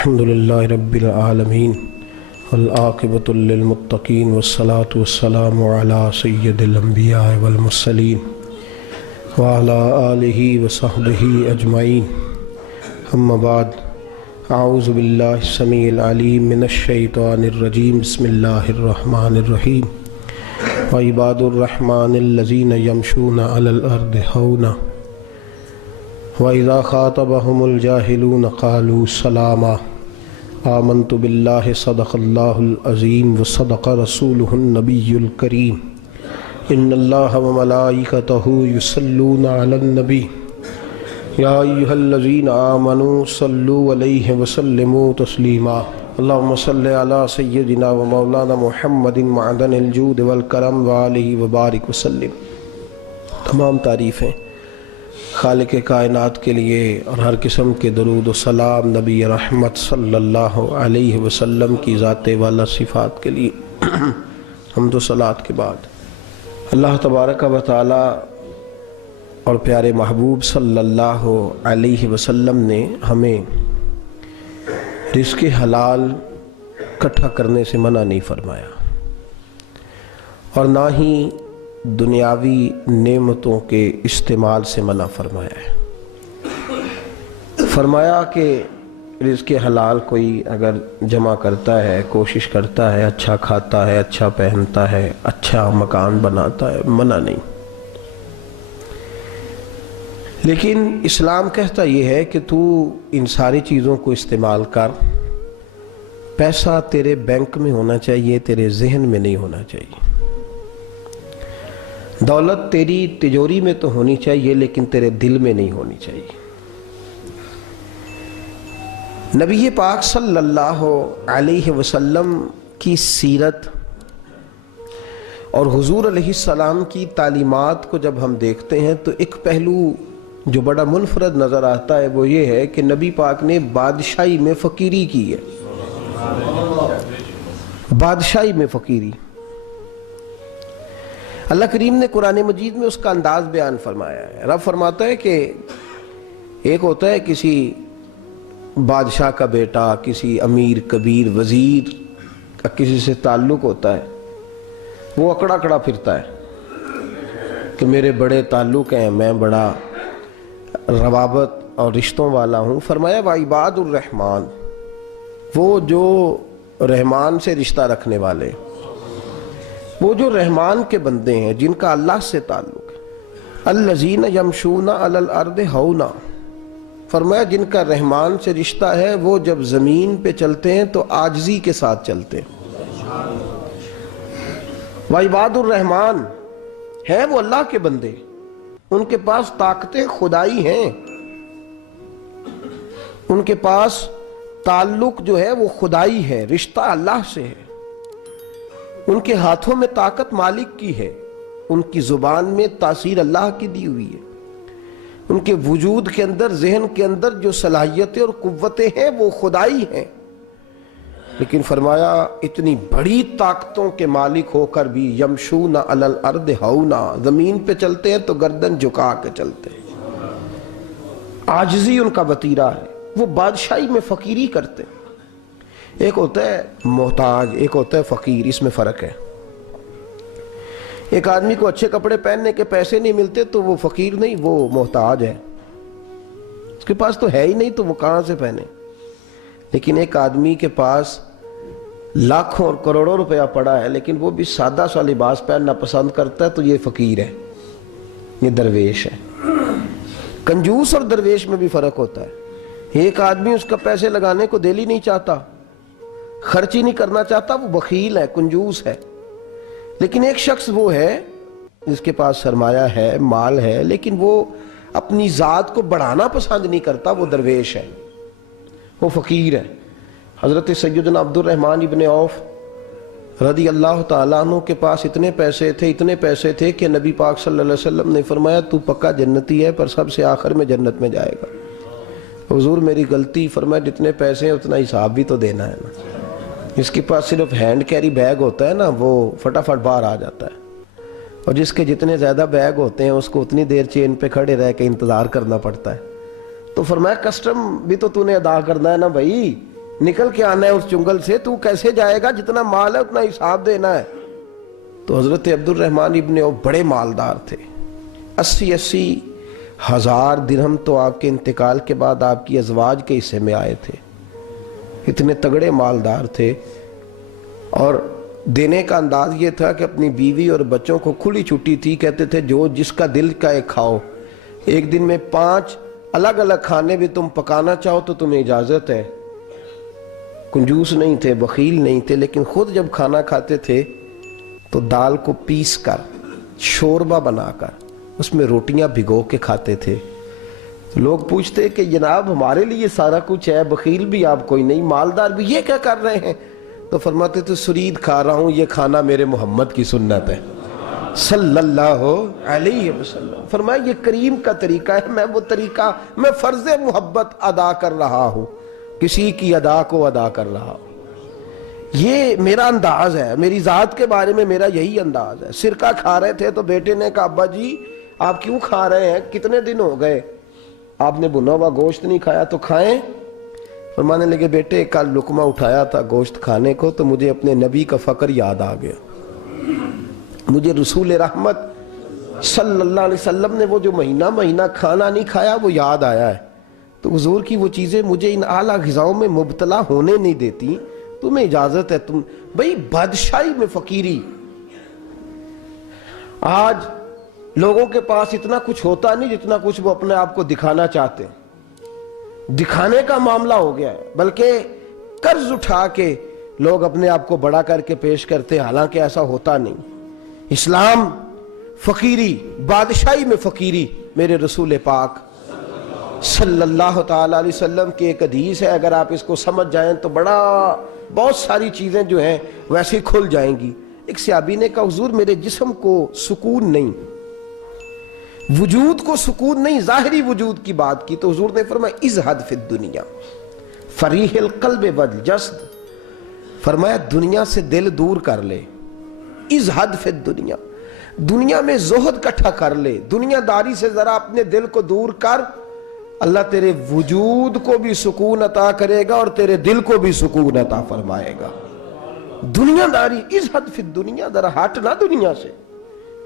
الحمدللہ رب العالمین والعاقبۃ للمتقین والصلاة والسلام علی سید الانبیاء والمرسلین وعلی آلہ وصحبہ اجمعین اما بعد اعوذ باللہ السمیع العلیم من الشیطان الرجیم بسم اللہ الرحمن الرحیم وعباد الرحمن الذین یمشون علی الارض ہونا وَإِذَا خَاطَبَهُمُ الْجَاهِلُونَ قَالُوا سَلَامًا آمَنْتُ بِاللَّهِ صَدَقَ اللَّهُ الْعَظِيمُ وَصَدَقَ رَسُولُهُ النَّبِيُّ الْكَرِيمُ إِنَّ اللَّهَ وَمَلَائِكَتَهُ يُصَلُّونَ عَلَى النَّبِيِّ يَا أَيُّهَا الَّذِينَ آمَنُوا صَلُّوا عَلَيْهِ وَسَلِّمُوا تَسْلِيمًا اللهم صل على سيدنا ومولانا محمد معدن الجود والکرم وآلہ وبارک وسلم۔ تمام تعریفیں خالق کائنات کے لیے اور ہر قسم کے درود و سلام نبی رحمت صلی اللہ علیہ وسلم کی ذات والا صفات کے لیے حمد و صلوات کے بعد اللہ تبارک و تعالی اور پیارے محبوب صلی اللہ علیہ وسلم نے ہمیں رزق حلال اکٹھا کرنے سے منع نہیں فرمایا اور نہ ہی دنیاوی نعمتوں کے استعمال سے منع فرمایا ہے۔ فرمایا کہ رزق حلال کوئی اگر جمع کرتا ہے، کوشش کرتا ہے، اچھا کھاتا ہے، اچھا پہنتا ہے، اچھا مکان بناتا ہے، منع نہیں، لیکن اسلام کہتا یہ ہے کہ تو ان ساری چیزوں کو استعمال کر، پیسہ تیرے بینک میں ہونا چاہیے، تیرے ذہن میں نہیں ہونا چاہیے۔ دولت تیری تجوری میں تو ہونی چاہیے لیکن تیرے دل میں نہیں ہونی چاہیے۔ نبی پاک صلی اللہ علیہ وسلم کی سیرت اور حضور علیہ السلام کی تعلیمات کو جب ہم دیکھتے ہیں تو ایک پہلو جو بڑا منفرد نظر آتا ہے وہ یہ ہے کہ نبی پاک نے بادشاہی میں فقیری کی ہے، بادشاہی میں فقیری۔ اللہ کریم نے قرآن مجید میں اس کا انداز بیان فرمایا ہے۔ رب فرماتا ہے کہ ایک ہوتا ہے کسی بادشاہ کا بیٹا، کسی امیر کبیر وزیر کا کسی سے تعلق ہوتا ہے، وہ اکڑا اکڑا پھرتا ہے کہ میرے بڑے تعلق ہیں، میں بڑا روابط اور رشتوں والا ہوں۔ فرمایا وعباد الرحمن، وہ جو رحمان سے رشتہ رکھنے والے، وہ جو رحمان کے بندے ہیں جن کا اللہ سے تعلق ہے، الذین یمشون علی الارض ہونا، فرمایا جن کا رحمان سے رشتہ ہے وہ جب زمین پہ چلتے ہیں تو عاجزی کے ساتھ چلتے ہیں۔ وعباد الرحمن ہیں وہ اللہ کے بندے، ان کے پاس طاقتیں خدائی ہیں، ان کے پاس تعلق جو ہے وہ خدائی ہے، رشتہ اللہ سے ہے، ان کے ہاتھوں میں طاقت مالک کی ہے، ان کی زبان میں تاثیر اللہ کی دی ہوئی ہے، ان کے وجود کے اندر ذہن کے اندر جو صلاحیتیں اور قوتیں ہیں وہ خدائی ہیں، لیکن فرمایا اتنی بڑی طاقتوں کے مالک ہو کر بھی یمشون علی الارض ہونا، زمین پہ چلتے ہیں تو گردن جھکا کے چلتے ہیں، عاجزی ان کا وتیرہ ہے، وہ بادشاہی میں فقیری کرتے ہیں۔ ایک ہوتا ہے محتاج، ایک ہوتا ہے فقیر، اس میں فرق ہے۔ ایک آدمی کو اچھے کپڑے پہننے کے پیسے نہیں ملتے تو وہ فقیر نہیں، وہ محتاج ہے، اس کے پاس تو ہے ہی نہیں تو وہ کہاں سے پہنے۔ لیکن ایک آدمی کے پاس لاکھوں اور کروڑوں روپیہ پڑا ہے لیکن وہ بھی سادہ سا لباس پہننا پسند کرتا ہے تو یہ فقیر ہے، یہ درویش ہے۔ کنجوس اور درویش میں بھی فرق ہوتا ہے۔ ایک آدمی اس کا پیسے لگانے کو دل ہی نہیں چاہتا، خرچ ہی نہیں کرنا چاہتا، وہ بخیل ہے، کنجوس ہے۔ لیکن ایک شخص وہ ہے جس کے پاس سرمایہ ہے، مال ہے، لیکن وہ اپنی ذات کو بڑھانا پسند نہیں کرتا، وہ درویش ہے، وہ فقیر ہے۔ حضرت سیدنا عبد الرحمن ابن عوف رضی اللہ تعالیٰ عنہ کے پاس اتنے پیسے تھے کہ نبی پاک صلی اللہ علیہ وسلم نے فرمایا تو پکا جنتی ہے پر سب سے آخر میں جنت میں جائے گا۔ حضور میری غلطی، فرمایا جتنے پیسے ہیں اتنا حساب بھی تو دینا ہے نا۔ جس کے پاس صرف ہینڈ کیری بیگ ہوتا ہے نا وہ فٹافٹ باہر آ جاتا ہے، اور جس کے جتنے زیادہ بیگ ہوتے ہیں اس کو اتنی دیر چین پہ کھڑے رہ کے انتظار کرنا پڑتا ہے۔ تو فرمایا کسٹم بھی تو نے ادا کرنا ہے نا بھائی، نکل کے آنا ہے اس جنگل سے، تو کیسے جائے گا؟ جتنا مال ہے اتنا حساب دینا ہے۔ تو حضرت عبد الرحمن ابن عوف بڑے مالدار تھے، 80 ہزار درہم تو آپ کے انتقال کے بعد آپ کی ازواج کے حصے میں آئے تھے، اتنے تگڑے مالدار تھے۔ اور دینے کا انداز یہ تھا کہ اپنی بیوی اور بچوں کو کھلی چھٹی تھی، کہتے تھے جو جس کا دل کا ایک کھاؤ، ایک دن میں 5 الگ الگ کھانے بھی تم پکانا چاہو تو تمہیں اجازت ہے۔ کنجوس نہیں تھے، بخیل نہیں تھے، لیکن خود جب کھانا کھاتے تھے تو دال کو پیس کر شوربہ بنا کر اس میں روٹیاں بھگو کے کھاتے تھے۔ تو لوگ پوچھتے کہ جناب ہمارے لیے سارا کچھ ہے، بخیل بھی آپ کوئی نہیں، مالدار بھی، یہ کیا کر رہے ہیں؟ تو فرماتے تھے سرید کھا رہا ہوں، یہ کھانا میرے محمد کی سنت ہے صلی اللہ علیہ وسلم۔ فرمایا یہ کریم کا طریقہ ہے، میں وہ طریقہ، میں فرض محبت ادا کر رہا ہوں، کسی کی ادا کو ادا کر رہا ہوں۔ یہ میرا انداز ہے، میری ذات کے بارے میں میرا یہی انداز ہے۔ سرکہ کھا رہے تھے تو بیٹے نے کہا ابا جی آپ کیوں کھا رہے ہیں، کتنے دن ہو گئے آپ نے بھنا ہوا گوشت نہیں کھایا، تو کھائیں۔ فرمانے لگے بیٹے کل لقمہ اٹھایا تھا گوشت کھانے کو تو مجھے اپنے نبی کا فقر یاد آ گیا، مجھے رسول رحمت صلی اللہ علیہ وسلم نے وہ جو مہینہ کھانا نہیں کھایا وہ یاد آیا ہے۔ تو حضور کی وہ چیزیں مجھے ان اعلیٰ غذاؤں میں مبتلا ہونے نہیں دیتی، تمہیں اجازت ہے۔ تم بھئی بادشاہی میں فقیری، آج لوگوں کے پاس اتنا کچھ ہوتا نہیں جتنا کچھ وہ اپنے آپ کو دکھانا چاہتے ہیں، دکھانے کا معاملہ ہو گیا ہے، بلکہ قرض اٹھا کے لوگ اپنے آپ کو بڑا کر کے پیش کرتے ہیں، حالانکہ ایسا ہوتا نہیں۔ اسلام فقیری، بادشاہی میں فقیری، میرے رسول پاک صلی اللہ تعالی علیہ وسلم کی ایک حدیث ہے، اگر آپ اس کو سمجھ جائیں تو بہت ساری چیزیں جو ہیں ویسے کھل جائیں گی۔ ایک صحابی نے کہا حضور میرے جسم کو سکون نہیں، وجود کو سکون نہیں، ظاہری وجود کی بات کی، تو حضور نے فرمایا ازہد فی الدنیا فریح القلب والجسد، فرمایا دنیا سے دل دور کر لے، ازہد فی الدنیا، دنیا میں زہد کٹھا کر لے، دنیا داری سے ذرا اپنے دل کو دور کر، اللہ تیرے وجود کو بھی سکون عطا کرے گا اور تیرے دل کو بھی سکون عطا فرمائے گا۔ دنیا داری، ازہد فی الدنیا، ذرا ہٹ نہ دنیا سے،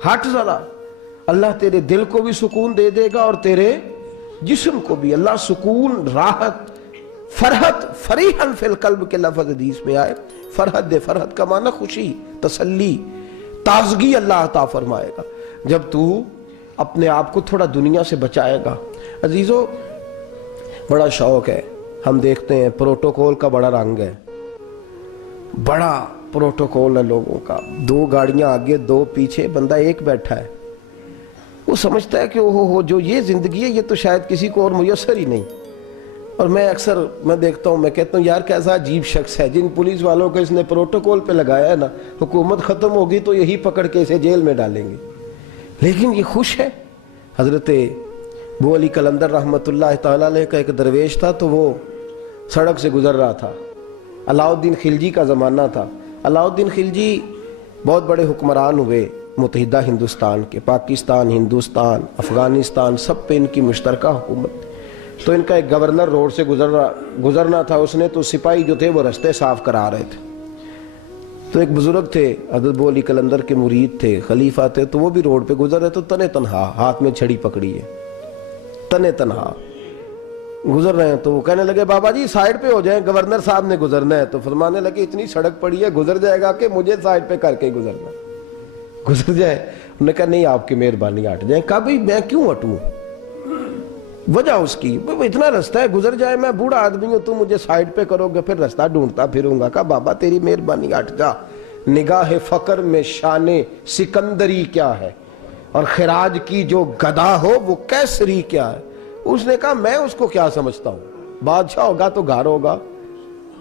ہٹ ذرا، اللہ تیرے دل کو بھی سکون دے دے گا اور تیرے جسم کو بھی۔ اللہ سکون، راحت، فرحت، فریحاً فی القلب کے لفظ حدیث میں آئے، فرحت دے، فرحت کا معنی خوشی، تسلی، تازگی اللہ عطا فرمائے گا جب تو اپنے آپ کو تھوڑا دنیا سے بچائے گا۔ عزیزو بڑا شوق ہے، ہم دیکھتے ہیں پروٹوکول کا بڑا رنگ ہے، بڑا پروٹوکول ہے لوگوں کا، 2 گاڑیاں آگے 2 پیچھے، بندہ ایک بیٹھا ہے، وہ سمجھتا ہے کہ جو یہ زندگی ہے یہ تو شاید کسی کو اور میسر ہی نہیں۔ اور میں اکثر دیکھتا ہوں، میں کہتا ہوں یار کیسا عجیب شخص ہے، جن پولیس والوں کو اس نے پروٹوکول پہ لگایا ہے نا، حکومت ختم ہوگی تو یہی پکڑ کے اسے جیل میں ڈالیں گے، لیکن یہ خوش ہے۔ حضرت ابو علی قلندر رحمۃ اللہ تعالیٰ علیہ کا ایک درویش تھا، تو وہ سڑک سے گزر رہا تھا، علاؤ الدین خلجی کا زمانہ تھا۔ علاؤ الدین خلجی بہت بڑے حکمران ہوئے متحدہ ہندوستان کے، پاکستان، ہندوستان، افغانستان، سب پہ ان کی مشترکہ حکومت۔ تو ان کا ایک گورنر روڈ سے گزرنا تھا، اس نے تو سپاہی جو تھے وہ رستے صاف کرا رہے تھے، تو ایک بزرگ تھے حضرت ابو علی قلندر کے مرید تھے، خلیفہ تھے، تو وہ بھی روڈ پہ گزر رہے، تو تنے تنہا ہاتھ میں چھڑی پکڑی ہے، تنے تنہا گزر رہے ہیں۔ تو وہ کہنے لگے بابا جی سائیڈ پہ ہو جائیں، گورنر صاحب نے گزرنا ہے۔ تو فرمانے لگے اتنی سڑک پڑی ہے، گزر جائے گا کہ مجھے سائیڈ پہ کر کے گزرنا، گزر جائے۔ انہوں نے کہا نہیں آپ کی مہربانی ہٹ جائیں۔ کہا بھئی میں کیوں ہٹوں؟ وجہ اس کی اتنا رستہ ہے، گزر جائے، میں بوڑھا آدمی ہوں، تم مجھے سائیڈ پہ کرو گے، پھر رستہ ڈھونڈتا پھروں گا۔ کہا بابا تیری مہربانی ہٹ جا، نگاہ فقر میں شان سکندری کیا ہے، اور خراج کی جو گدا ہو وہ کیسری کیا ہے۔ اس نے کہا میں اس کو کیا سمجھتا ہوں، بادشاہ ہوگا تو گھر ہوگا،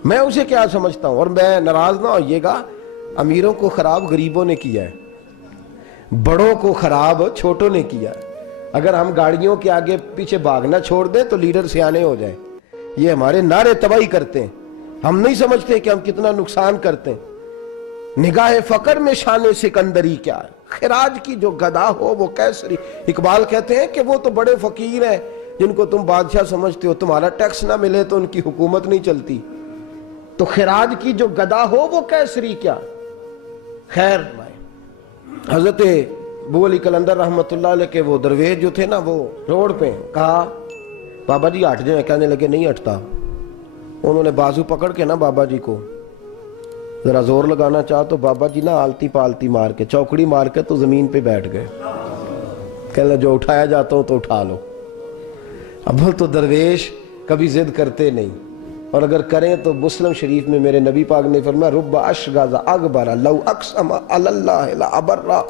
میں اسے کیا سمجھتا ہوں، اور میں ناراض نہ ہوئیے گا، امیروں کو خراب غریبوں نے کیا ہے، بڑوں کو خراب چھوٹوں نے کیا ہے۔ اگر ہم گاڑیوں کے آگے پیچھے بھاگنا چھوڑ دیں تو لیڈر سیانے ہو جائیں، یہ ہمارے نعرے تباہی کرتے ہیں، ہم نہیں سمجھتے کہ ہم کتنا نقصان کرتے ہیں۔ نگاہ فقر میں شان سکندری کیا ہے، خراج کی جو گدا ہو وہ کیسری۔ اقبال کہتے ہیں کہ وہ تو بڑے فقیر ہیں جن کو تم بادشاہ سمجھتے ہو، تمہارا ٹیکس نہ ملے تو ان کی حکومت نہیں چلتی۔ تو خراج کی جو گدا ہو وہ کیسری کیا. خیر حضرت ابو علی قلندر رحمت اللہ علیہ کے وہ درویش جو تھے نا وہ روڈ پہ کہا بابا جی ہٹ جائیں. کہنے لگے نہیں ہٹتا. انہوں نے بازو پکڑ کے نا بابا جی کو ذرا زور لگانا چاہا تو بابا جی نا آلتی پالتی مار کے چوکڑی مار کے تو زمین پہ بیٹھ گئے. کہنے جو اٹھایا جاتا ہوں تو اٹھا لو. اب تو درویش کبھی ضد کرتے نہیں, اور اگر کریں تو مسلم شریف میں میرے نبی پاک نے فرمایا رب اشغاز اکبر لو اقسم علی اللہ لا ابرا.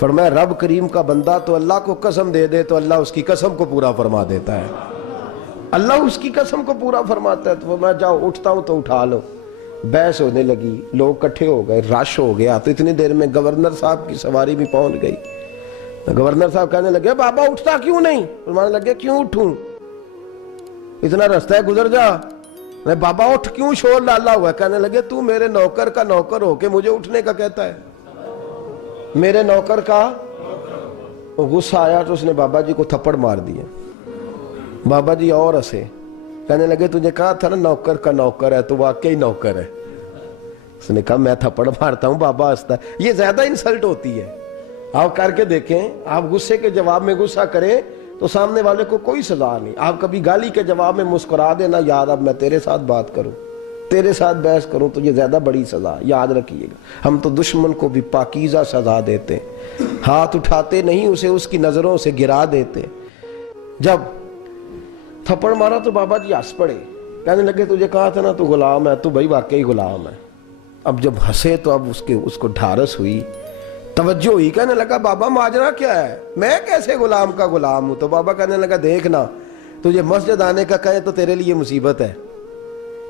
فرمایا رب کریم کا بندہ تو اللہ کو قسم دے دے تو اللہ اس کی قسم کو پورا فرما دیتا ہے. اللہ اس کی قسم کو پورا فرماتا ہے. تو میں جاؤ اٹھتا ہوں تو اٹھا لو. بحث ہونے لگی, لوگ کٹھے ہو گئے, رش ہو گیا. تو اتنی دیر میں گورنر صاحب کی سواری بھی پہنچ گئی. گورنر صاحب کہنے لگے بابا اٹھتا کیوں نہیں؟ فرمانے لگے کیوں اٹھوں, اتنا رستہ ہے گزر جا. میں بابا اٹھ کیوں شور ڈالا ہوا ہے؟ کہنے لگے تو میرے نوکر کا نوکر ہو کے مجھے اٹھنے کا کہتا ہے. میرے نوکر کا. غصہ آیا تو اس نے بابا جی کو تھپڑ مار دیا. بابا جی اور ہنسے. کہنے لگے تجھے کہا تھا نا نوکر کا نوکر ہے تو واقعی نوکر ہے. اس نے کہا میں تھپڑ مارتا ہوں. بابا ہنستا ہے. یہ زیادہ انسلٹ ہوتی ہے. آپ کر کے دیکھیں, آپ غصے کے جواب میں غصہ کریں تو سامنے والے کو کوئی سزا نہیں. آپ کبھی گالی کے جواب میں مسکرا دینا یار اب میں تیرے ساتھ بات کروں, تیرے ساتھ بحث کروں تو یہ زیادہ بڑی سزا. یاد رکھیے گا ہم تو دشمن کو بھی پاکیزہ سزا دیتے, ہاتھ اٹھاتے نہیں, اسے اس کی نظروں سے گرا دیتے. جب تھپڑ مارا تو بابا جی ہنس پڑے. کہنے لگے تجھے کہا تھا نا تو غلام ہے, تو بھائی واقعی غلام ہے. اب جب ہنسے تو اب اس کو ڈھارس ہوئی, توجہ ہوئی. کہنے لگا بابا ماجرا کیا ہے, میں کیسے غلام کا غلام ہوں؟ تو بابا کہنے لگا دیکھنا تجھے مسجد آنے کا کہے تو تیرے لیے مصیبت ہے.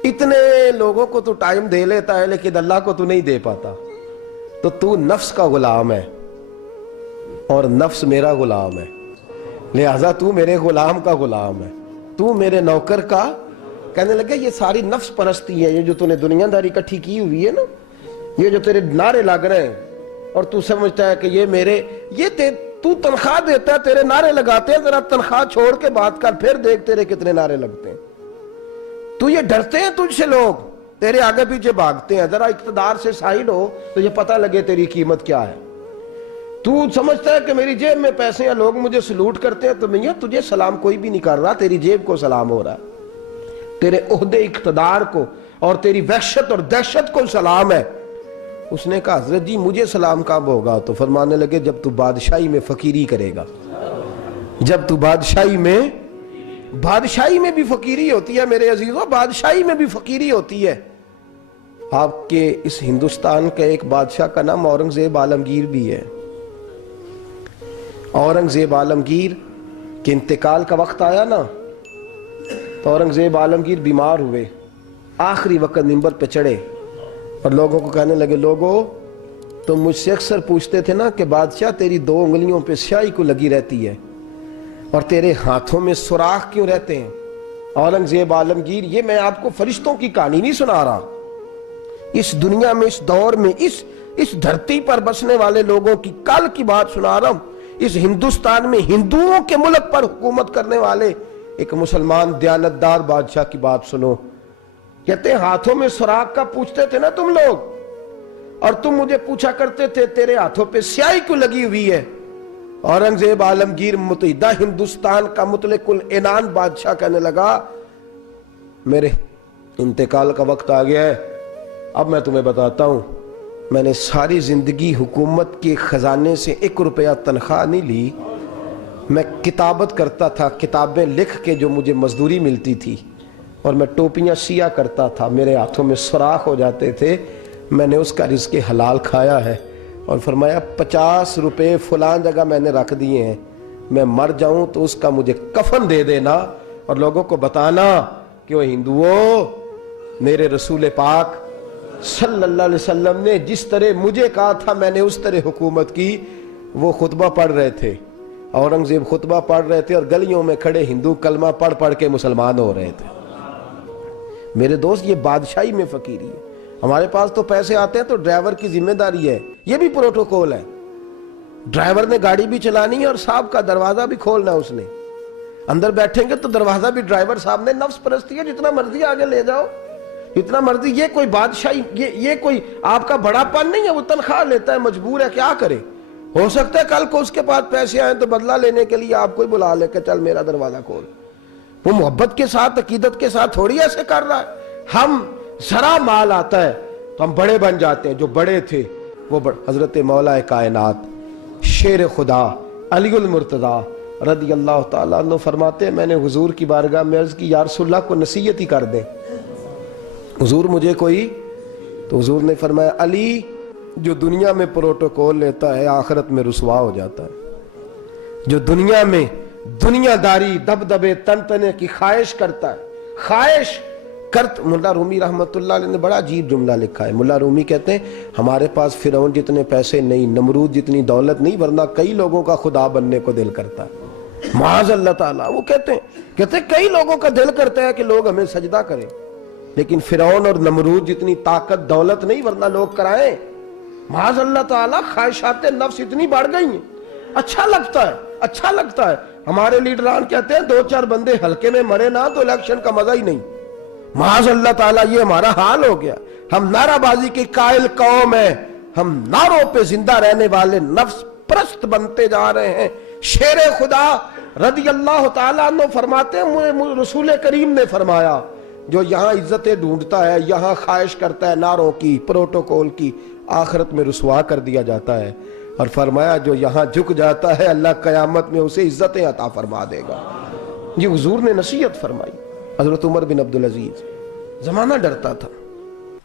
اتنے لوگوں کو تو ٹائم دے لیتا ہے لیکن اللہ کو تو نہیں دے پاتا. تو نفس کا غلام ہے اور نفس میرا غلام ہے, لہذا تو میرے غلام کا غلام ہے, تو میرے نوکر کا. کہنے لگے یہ ساری نفس پرستی ہے, یہ جو تو نے دنیا داری اکٹھی کی ہوئی ہے نا, یہ جو تیرے نعرے لگ رہے ہیں اور تو سمجھتا ہے کہ یہ میرے, یہ تو تنخواہ دیتا ہے, تیرے نعرے لگاتے ہیں. ذرا تنخواہ چھوڑ کے بات کر, پھر دیکھ تیرے کتنے نعرے لگتے ہیں. تو یہ ڈرتے ہیں تجھ سے لوگ, تیرے آگے پیچھے بھاگتے ہیں. ذرا اقتدار سے سائڈ ہو تو یہ پتہ لگے تیری قیمت کیا ہے. تو سمجھتا ہے کہ میری جیب میں پیسے ہیں, لوگ مجھے سلوٹ کرتے ہیں, تو میاں تجھے سلام کوئی بھی نہیں کر رہا, تیری جیب کو سلام ہو رہا ہے, تیرے عہدے اقتدار کو اور تیری وحشت اور دہشت کو سلام ہے. اس نے کہا حضرت جی مجھے سلام کب ہوگا؟ تو فرمانے لگے جب تو بادشاہی میں فقیری کرے گا. جب تو بادشاہی میں بھی فقیری ہوتی ہے میرے عزیزوں, بادشاہی میں بھی فقیری ہوتی ہے. آپ کے اس ہندوستان کے ایک بادشاہ کا نام اورنگزیب عالمگیر بھی ہے. اورنگزیب عالمگیر کے انتقال کا وقت آیا نا تو اورنگزیب عالمگیر بیمار ہوئے. آخری وقت منبر پہ چڑھے اور لوگوں کو کہنے لگے لوگوں تم مجھ سے اکثر پوچھتے تھے نا کہ بادشاہ تیری 2 انگلیوں پہ سیاہی کو لگی رہتی ہے اور تیرے ہاتھوں میں سوراخ کیوں رہتے ہیں؟ اورنگزیب عالمگیر یہ میں آپ کو فرشتوں کی کہانی نہیں سنا رہا, اس دنیا میں, اس دور میں, اس دھرتی پر بسنے والے لوگوں کی کل کی بات سنا رہا ہوں. اس ہندوستان میں ہندوؤں کے ملک پر حکومت کرنے والے ایک مسلمان دیانتدار بادشاہ کی بات سنو. کہتے ہیں ہاتھوں میں سوراخ کا پوچھتے تھے نا تم لوگ, اور تم مجھے پوچھا کرتے تھے تیرے ہاتھوں پہ سیاہی کیوں لگی ہوئی ہے. اورنگزیب عالمگیر متحدہ ہندوستان کا مطلق العنان بادشاہ کہنے لگا میرے انتقال کا وقت آ گیا ہے. اب میں تمہیں بتاتا ہوں, میں نے ساری زندگی حکومت کے خزانے سے 1 روپیہ تنخواہ نہیں لی. میں کتابت کرتا تھا, کتابیں لکھ کے جو مجھے مزدوری ملتی تھی, اور میں ٹوپیاں سیا کرتا تھا, میرے ہاتھوں میں سوراخ ہو جاتے تھے. میں نے اس کا رزق حلال کھایا ہے. اور فرمایا 50 روپے فلان جگہ میں نے رکھ دیے ہیں, میں مر جاؤں تو اس کا مجھے کفن دے دینا اور لوگوں کو بتانا کہ وہ ہندوؤں میرے رسول پاک صلی اللہ علیہ وسلم نے جس طرح مجھے کہا تھا میں نے اس طرح حکومت کی. وہ خطبہ پڑھ رہے تھے, اورنگزیب خطبہ پڑھ رہے تھے اور گلیوں میں کھڑے ہندو کلمہ پڑھ کے مسلمان ہو رہے تھے. میرے دوست یہ بادشاہی میں فقیری ہے. ہمارے پاس تو پیسے آتے ہیں تو ڈرائیور کی ذمہ داری ہے, یہ بھی پروٹوکول ہے. ڈرائیور نے گاڑی بھی چلانی ہے اور صاحب کا دروازہ بھی کھولنا ہے. اس نے اندر بیٹھیں گے تو دروازہ بھی ڈرائیور صاحب نے. نفس پرستی ہے, جتنا مرضی آگے لے جاؤ. اتنا مرضی، یہ کوئی بادشاہی، یہ کوئی آپ کا بڑا پن نہیں ہے، وہ تنخواہ لیتا ہے، مجبور ہے، کیا کرے؟ ہو سکتا ہے کل کو اس کے پاس پیسے آئیں تو بدلہ لینے کے لیے آپ کو ہی بلا لے کہ چل میرا دروازہ کھول۔ وہ محبت کے ساتھ، عقیدت کے ساتھ تھوڑی ایسے کر رہا ہے۔ ہم ذرا مال آتا ہے تو ہم بڑے بن جاتے ہیں، جو بڑے تھے وہ حضرت مولا کائنات شیر خدا علی المرتضیٰ رضی اللہ تعالیٰ عنہ فرماتے ہیں، میں نے حضور کی بارگاہ میں عرض کی، یا رسول اللہ کو نصیحت ہی کر دیں، حضور مجھے کوئی، تو حضور نے فرمایا، علی جو دنیا میں پروٹوکول لیتا ہے آخرت میں رسوا ہو جاتا ہے۔ جو دنیا میں دنیا داری، دبدبے، تنتنے کی خواہش کرتا ہے، خواہش کرت، ملا رومی رحمت اللہ علیہ نے بڑا عجیب جملہ لکھا ہے۔ ملا رومی کہتے ہیں ہمارے پاس فرعون جتنے پیسے نہیں، نمرود جتنی دولت نہیں، ورنہ کئی لوگوں کا خدا بننے کو دل کرتا ہے، معاذ اللہ تعالیٰ۔ وہ کہتے ہیں کئی لوگوں کا دل کرتا ہے کہ لوگ ہمیں سجدہ کریں، لیکن فرعون اور نمرود جتنی طاقت دولت نہیں، ورنہ لوگ کرائیں، معاذ اللہ تعالیٰ۔ خواہشات نفس اتنی بڑھ گئی ہیں، اچھا لگتا ہے، اچھا لگتا ہے۔ ہمارے لیڈران کہتے ہیں 2-4 بندے ہلکے میں مرے نہ تو الیکشن کا مزہ ہی نہیں، معاذ اللہ تعالیٰ۔ یہ ہمارا حال ہو گیا، ہم نعرہ بازی کی قائل قوم ہیں، ہم نعروں پہ زندہ رہنے والے نفس پرست بنتے جا رہے ہیں۔ شیر خدا رضی اللہ تعالیٰ عنہ فرماتے ہیں، رسول کریم نے فرمایا، جو یہاں عزتیں ڈھونڈتا ہے، یہاں خواہش کرتا ہے نعروں کی، پروٹوکول کی، آخرت میں رسوا کر دیا جاتا ہے۔ اور فرمایا جو یہاں جھک جاتا ہے اللہ قیامت میں اسے عزتیں عطا فرما دے گا۔ یہ حضور نے نصیحت فرمائی۔ حضرت عمر بن عبدالعزیز، زمانہ ڈرتا تھا،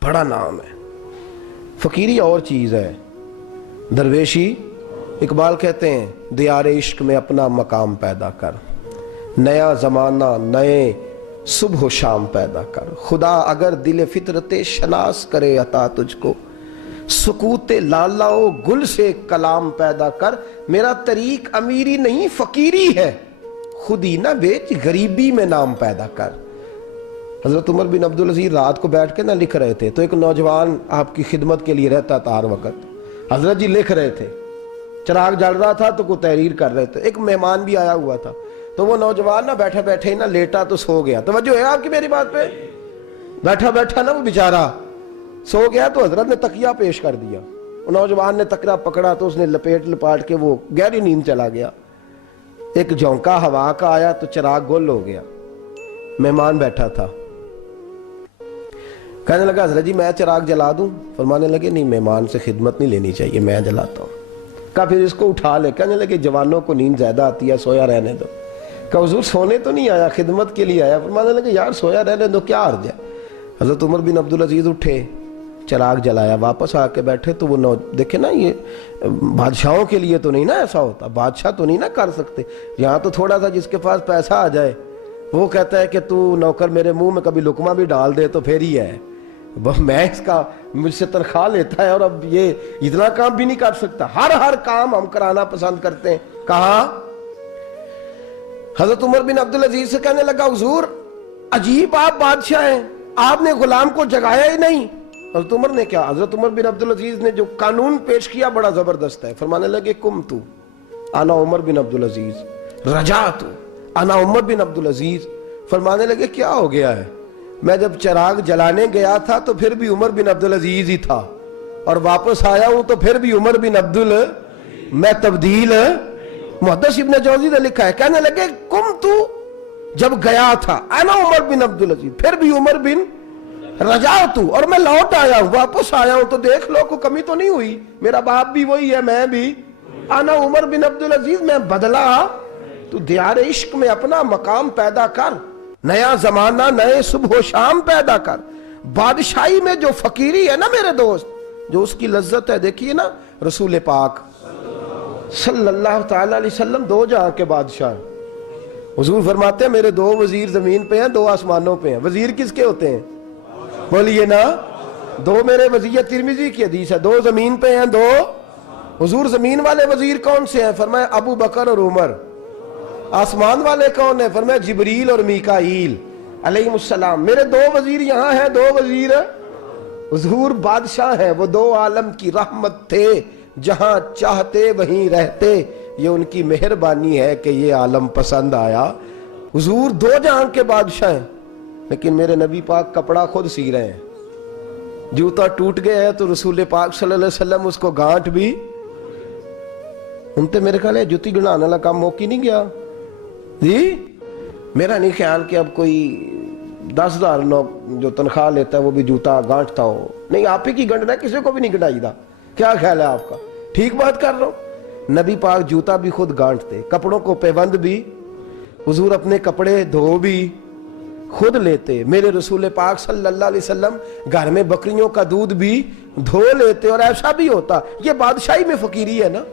بڑا نام ہے، فقیری اور چیز ہے، درویشی۔ اقبال کہتے ہیں دیار عشق میں اپنا مقام پیدا کر، نیا زمانہ نئے صبح و شام پیدا کر، خدا اگر دل فطرت شناس کرے عطا تجھ کو، سکوت لالا و گل سے کلام پیدا کر، میرا طریق امیری نہیں فقیری ہے، خود ہی نہ بیچ غریبی میں نام پیدا کر۔ حضرت عمر بن عبدالعزیز رات کو بیٹھ کے نہ لکھ رہے تھے، تو ایک نوجوان آپ کی خدمت کے لیے رہتا تھا ہر وقت، حضرت جی لکھ رہے تھے، چراغ جل رہا تھا تو کوئی تحریر کر رہے تھے، ایک مہمان بھی آیا ہوا تھا، تو وہ نوجوان نہ بیٹھے بیٹھے نہ لیٹا تو سو گیا۔ توجہ ہے آپ کی میری بات پہ؟ بیٹھا بیٹھا نہ وہ بیچارہ سو گیا، تو حضرت نے تکیہ پیش کر دیا، نوجوان نے تکیہ پکڑا تو اس نے لپاٹ کے وہ گہری نیند چلا گیا۔ ایک جھونکا ہوا کا آیا تو چراغ گل ہو گیا، مہمان بیٹھا تھا، کہنے لگا حضرت جی میں چراغ جلا دوں؟ فرمانے لگے نہیں، مہمان سے خدمت نہیں لینی چاہیے، میں جلاتا ہوں۔ کہا پھر اس کو اٹھا لے، کہنے لگے جوانوں کو نیند زیادہ آتی ہے، سویا رہنے دو۔ کہا حضور سونے تو نہیں آیا، خدمت کے لیے آیا۔ فرمانے لگے یار سویا رہنے دو، کیا عرض ہے۔ حضرت عمر بن عبدالعزیز اٹھے، چراغ جلایا، واپس آ کے بیٹھے تو وہ دیکھیں نا، یہ بادشاہوں کے لیے تو نہیں نا ایسا ہوتا، بادشاہ تو نہیں نا کر سکتے، یہاں تو تھوڑا سا جس کے پاس پیسہ آ جائے وہ کہتا ہے کہ تو نوکر میرے منہ میں کبھی لقمہ بھی ڈال دے تو پھر ہی ہے، میں اس کا مجھ سے تنخواہ لیتا ہے اور اب یہ اتنا کام بھی نہیں کر سکتا۔ ہر کام ہم کرانا پسند کرتے ہیں۔ کہاں؟ حضرت عمر بن عبدالعزیز سے کہنے لگا حضور عجیب آپ بادشاہ ہیں، آپ نے غلام کو جگایا ہی نہیں۔ حضرت عمر نے کیا؟ حضرت عمر بن عبدالعزیز نے جو قانون پیش کیا بڑا زبردست ہے۔ فرمانے لگے کم تو انا عمر بن عبدالعزیز رجعت انا عمر بن عبدالعزیز۔ فرمانے لگے کیا ہو گیا ہے؟ میں جب چراغ جلانے گیا تھا تو پھر بھی عمر بن عبدالعزیز ہی تھا، اور واپس آیا ہوں تو پھر بھی عمر بن میں تبدیل۔ محدث ابن جوزی نے لکھا ہے، کہنے لگے کم تو جب گیا تھا انا عمر بن عبدالعزیز، پھر بھی عمر بن رجعت، اور میں لوٹ آیا ہوں، واپس آیا ہوں تو دیکھ لو کوئی کمی تو نہیں ہوئی، میرا باپ بھی وہی ہے، میں بھی انا عمر بن عبدالعزیز، میں بدلا۔ تو دیار عشق میں اپنا مقام پیدا کر، نیا زمانہ نئے صبح و شام پیدا کر۔ بادشاہی میں جو فقیری ہے نا میرے دوست، جو اس کی لذت ہے، دیکھیے نا رسول پاک صلی اللہ تعالی علیہ وسلم 2 جہاں کے بادشاہ، حضور فرماتے ہیں میرے 2 وزیر زمین پہ ہیں، 2 آسمانوں پہ ہیں۔ وزیر کس کے ہوتے ہیں؟ بولیے نا، 2 میرے وزیر، ترمذی کی حدیث ہے، 2 زمین پہ ہیں، 2 حضور۔ زمین والے وزیر کون سے ہیں؟ فرمایا ابو بکر اور عمر۔ آسمان والے کون ہیں؟ فرمایا جبریل اور میکائیل علیہ السلام۔ میرے 2 وزیر یہاں ہیں، 2 وزیر حضور بادشاہ ہیں، وہ 2 عالم کی رحمت تھے، جہاں چاہتے وہیں رہتے، یہ ان کی مہربانی ہے کہ یہ عالم پسند آیا۔ حضور 2 جہاں کے بادشاہ ہیں، لیکن میرے نبی پاک کپڑا خود سی رہے ہیں. جوتا ٹوٹ گیا ہے تو رسول پاک صلی اللہ علیہ وسلم اس کو گانٹ بھی ان تے میرے خیال ہے جوتی گنانے والا کام موقع نہیں گیا جی. میرا نہیں خیال کہ اب کوئی 10,000 جو تنخواہ لیتا ہے وہ بھی جوتا گانٹتا ہو. نہیں, آپ ہی کی گنٹنا ہے, کسی کو بھی نہیں گنٹائی دا. کیا خیال ہے آپ کا؟ ٹھیک بات کر رہا ہوں. نبی پاک جوتا بھی خود گانٹتے, کپڑوں کو پیوند بھی, حضور اپنے کپڑے دھو بھی خود لیتے. میرے رسول پاک صلی اللہ علیہ وسلم گھر میں بکریوں کا دودھ بھی دھو لیتے. اور ایسا بھی ہوتا, یہ بادشاہی میں فقیری ہے نا,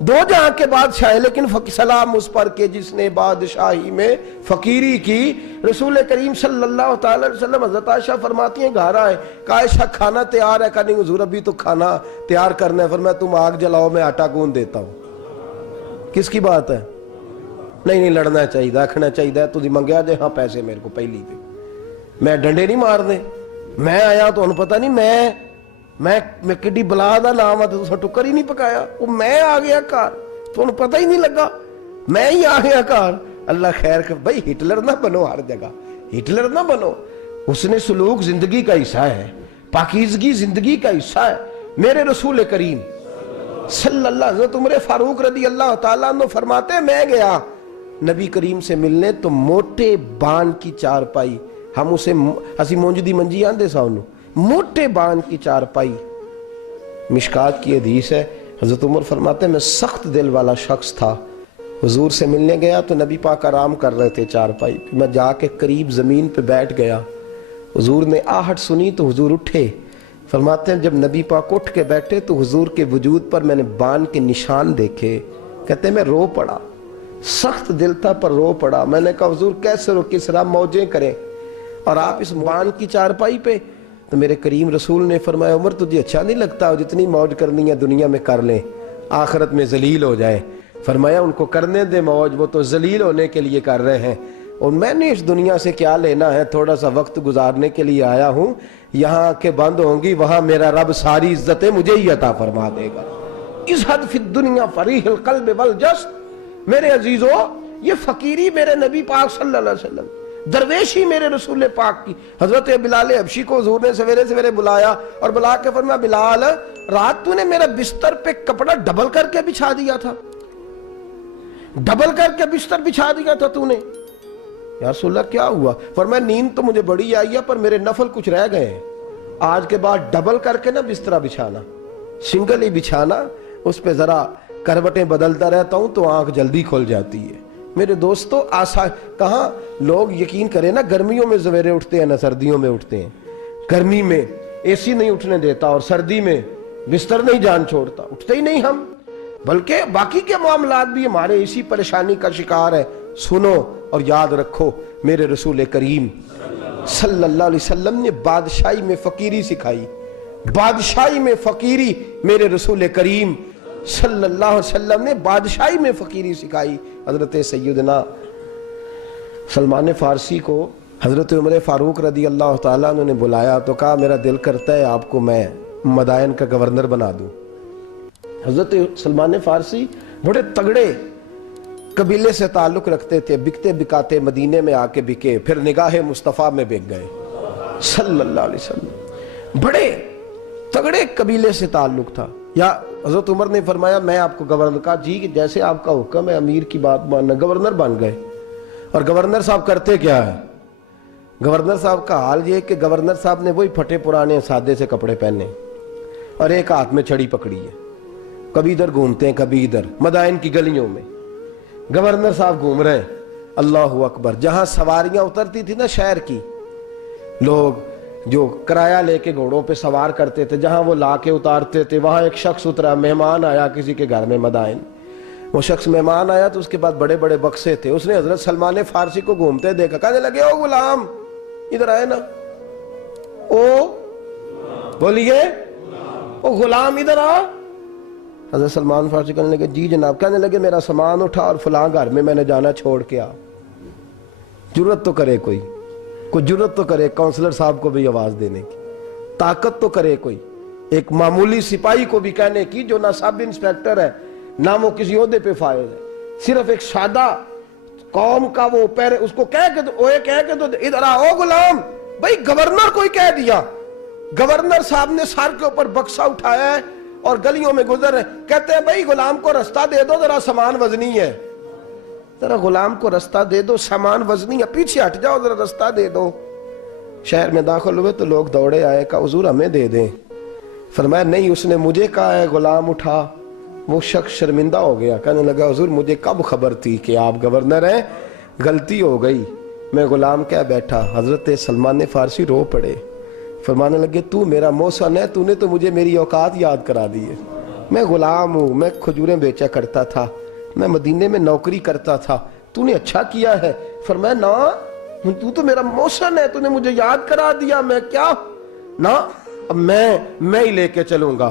دو جہاں کے بادشاہ ہے, لیکن سلام اس پر کہ جس نے بادشاہی میں فقیری کی. رسول کریم صلی اللہ تعالی علیہ وسلم, حضرت عائشہ فرماتی ہیں گھر آئے, کہا عائشہ کھانا تیار ہے؟ کہا نہیں حضور ابھی تو کھانا تیار کرنا ہے. فرمایا تم آگ جلاؤ, میں آٹا گوندھ دیتا ہوں. کس کی بات ہے؟ نہیں لڑنا چاہیے, رکھنا چاہیے. تجھے منگیا دے ہاں پیسے میرے کو پہلی دے, میں ڈنڈے نہیں مارنے. میں آیا تو انہوں پتہ نہیں میں کڈی بلا دا نام ہے تو تساں ٹکر ہی نہیں پکایا. وہ میں آ گیا گھر تو انہوں پتہ ہی نہیں لگا, میں ہی آ گیا گھر. اللہ خیر کر. بھائی ہٹلر نہ بنو, ہر جگہ ہٹلر نہ بنو. حسن سلوک زندگی کا حصہ ہے, پاکیزگی زندگی کا حصہ ہے. میرے رسول کریم صلی اللہ علیہ وسلم, عمر فاروق رضی اللہ تعالیٰ عنہ فرماتے میں گیا نبی کریم سے ملنے تو موٹے بان کی چارپائی, ہم اسے اسی مونجدی منجی آندے سا انہوں, موٹے بان کی چارپائی. مشکات کی حدیث ہے, حضرت عمر فرماتے میں سخت دل والا شخص تھا. حضور سے ملنے گیا تو نبی پاک آرام کر رہے تھے چارپائی پہ. میں جا کے قریب زمین پہ بیٹھ گیا. حضور نے آہٹ سنی تو حضور اٹھے. فرماتے ہیں جب نبی پاک اٹھ کے بیٹھے تو حضور کے وجود پر میں نے بان کے نشان دیکھے. کہتے ہیں میں رو پڑا, سخت دل تھا پر رو پڑا. میں نے کہا حضور کیسے رو, کس طرح موجیں کریں اور آپ اس بان کی چارپائی پہ؟ تو میرے کریم رسول نے فرمایا عمر تجھے اچھا نہیں لگتا, جتنی موج کرنی ہے دنیا میں کر لیں, آخرت میں ذلیل ہو جائے. فرمایا ان کو کرنے دے موج, وہ تو ذلیل ہونے کے لیے کر رہے ہیں, اور میں نے اس دنیا سے کیا لینا ہے, تھوڑا سا وقت گزارنے کے لیے آیا ہوں. یہاں کے بند ہوں گی, وہاں میرا رب ساری عزتیں مجھے ہی عطا فرما دے گا. اس حد فی الدنیا فریح القلب والجسد. میرے عزیزو, یہ فقیری میرے نبی پاک صلی اللہ علیہ وسلم, درویشی میرے رسول پاک کی. حضرت بلال حبشی کو حضور نے سویرے سویرے بلایا اور بلا کے فرمایا بلال رات تو نے میرا بستر پہ کپڑا ڈبل کر کے بچھا دیا تھا, ڈبل کر کے بستر بچھا دیا تھا تو نے. یا رسول اللہ کیا ہوا؟ فرمایا نیند تو مجھے بڑی آئی ہے پر میرے نفل کچھ رہ گئے ہیں, آج کے بعد ڈبل کر کے نہ بسترا بچھانا, سنگل ہی بچھانا. اس پہ ذرا کروٹیں بدلتا رہتا ہوں تو آنکھ جلدی کھل جاتی ہے. میرے دوستو کہاں لوگ یقین کریں نا, گرمیوں میں سویرے اٹھتے ہیں نہ سردیوں میں اٹھتے ہیں. گرمی میں اے سی نہیں اٹھنے دیتا اور سردی میں بستر نہیں جان چھوڑتا, اٹھتے ہی نہیں ہم. بلکہ باقی کے معاملات بھی ہمارے اسی پریشانی کا شکار ہے. سنو اور یاد رکھو, میرے رسول کریم صلی اللہ علیہ وسلم نے بادشاہی میں فقیری سکھائی. بادشاہی میں فقیری میرے رسول کریم صلی اللہ علیہ وسلم نے بادشاہی میں فقیری سکھائی. حضرت سیدنا سلمان فارسی کو حضرت عمر فاروق رضی اللہ تعالیٰ عنہ نے بلایا تو کہا میرا دل کرتا ہے آپ کو میں مدائن کا گورنر بنا دوں. حضرت سلمان فارسی بڑے تگڑے قبیلے سے تعلق رکھتے تھے, بکتے بکاتے مدینے میں آ کے بکے, پھر نگاہ مصطفیٰ میں بک گئے صلی اللہ علیہ وسلم. بڑے تگڑے قبیلے سے تعلق تھا. یا حضرت عمر نے فرمایا میں آپ کو گورنر, کہا جی جیسے آپ کا حکم ہے, امیر کی بات ماننا. گورنر بن گئے. اور گورنر صاحب کرتے کیا ہے؟ گورنر صاحب کا حال یہ کہ گورنر صاحب نے وہی پھٹے پرانے سادے سے کپڑے پہنے اور ایک ہاتھ میں چھڑی پکڑی ہے, کبھی ادھر گھومتے ہیں کبھی ادھر. مدائن کی گلیوں میں گورنر صاحب گھوم رہے ہیں. اللہ اکبر. جہاں سواریاں اترتی تھی نا شہر کی, لوگ جو کرایہ لے کے گھوڑوں پہ سوار کرتے تھے, جہاں وہ لا کے اتارتے تھے, وہاں ایک شخص اترا, مہمان آیا کسی کے گھر میں مدائن. وہ شخص مہمان آیا تو اس کے بعد بڑے بڑے بکسے تھے. اس نے حضرت سلمان فارسی کو گھومتے دیکھا, کہنے لگے او غلام ادھر آئے نا, او بولیے او غلام ادھر آ. حضرت سلمان فارسی کہنے لگے جی جناب. کہنے لگے میرا سامان اٹھا اور فلاں گھر میں نے جانا, چھوڑ کے آ. جرت تو کرے کوئی جرت تو کرے کونسلر صاحب کو بھی آواز دینے کی, طاقت تو کرے کوئی, ایک معمولی سپاہی کو بھی کہنے کی جو نہ سب انسپیکٹر ہے نہ وہ کسی عہدے پہ فائز ہے, صرف ایک سادہ قوم کا وہ پیر اس کو کہہ کے تو ادھر آؤ غلام. بھائی گورنر کوئی کہہ دیا, گورنر صاحب نے سر کے اوپر بکسا اٹھایا ہے اور گلیوں میں گزر رہے, کہتے ہیں بھائی غلام کو رستہ دے دو, ذرا سامان وزنی ہے, ذرا غلام کو رستہ دے دو, سامان وزنی ہے, پیچھے ہٹ جاؤ, ذرا رستہ دے دو. شہر میں داخل ہوئے تو لوگ دوڑے آئے, کہا حضور ہمیں دے دیں. فرمایا نہیں, اس نے مجھے کہا ہے غلام اٹھا. وہ شخص شرمندہ ہو گیا, کہنے لگا حضور مجھے کب خبر تھی کہ آپ گورنر ہیں, غلطی ہو گئی, میں غلام کہہ بیٹھا. حضرت سلمان فارسی رو پڑے, فرمانے لگے تو میرا محسن ہے, تو نے تو مجھے میری اوقات یاد کرا دی ہے. میں غلام ہوں, میں کھجوریں بیچا کرتا تھا, میں مدینے میں نوکری کرتا تھا, تو نے اچھا کیا ہے. فرمایا نا, تو تو میرا محسن ہے, تو نے مجھے یاد کرا دیا, میں کیا نا, اب میں ہی لے کے چلوں گا.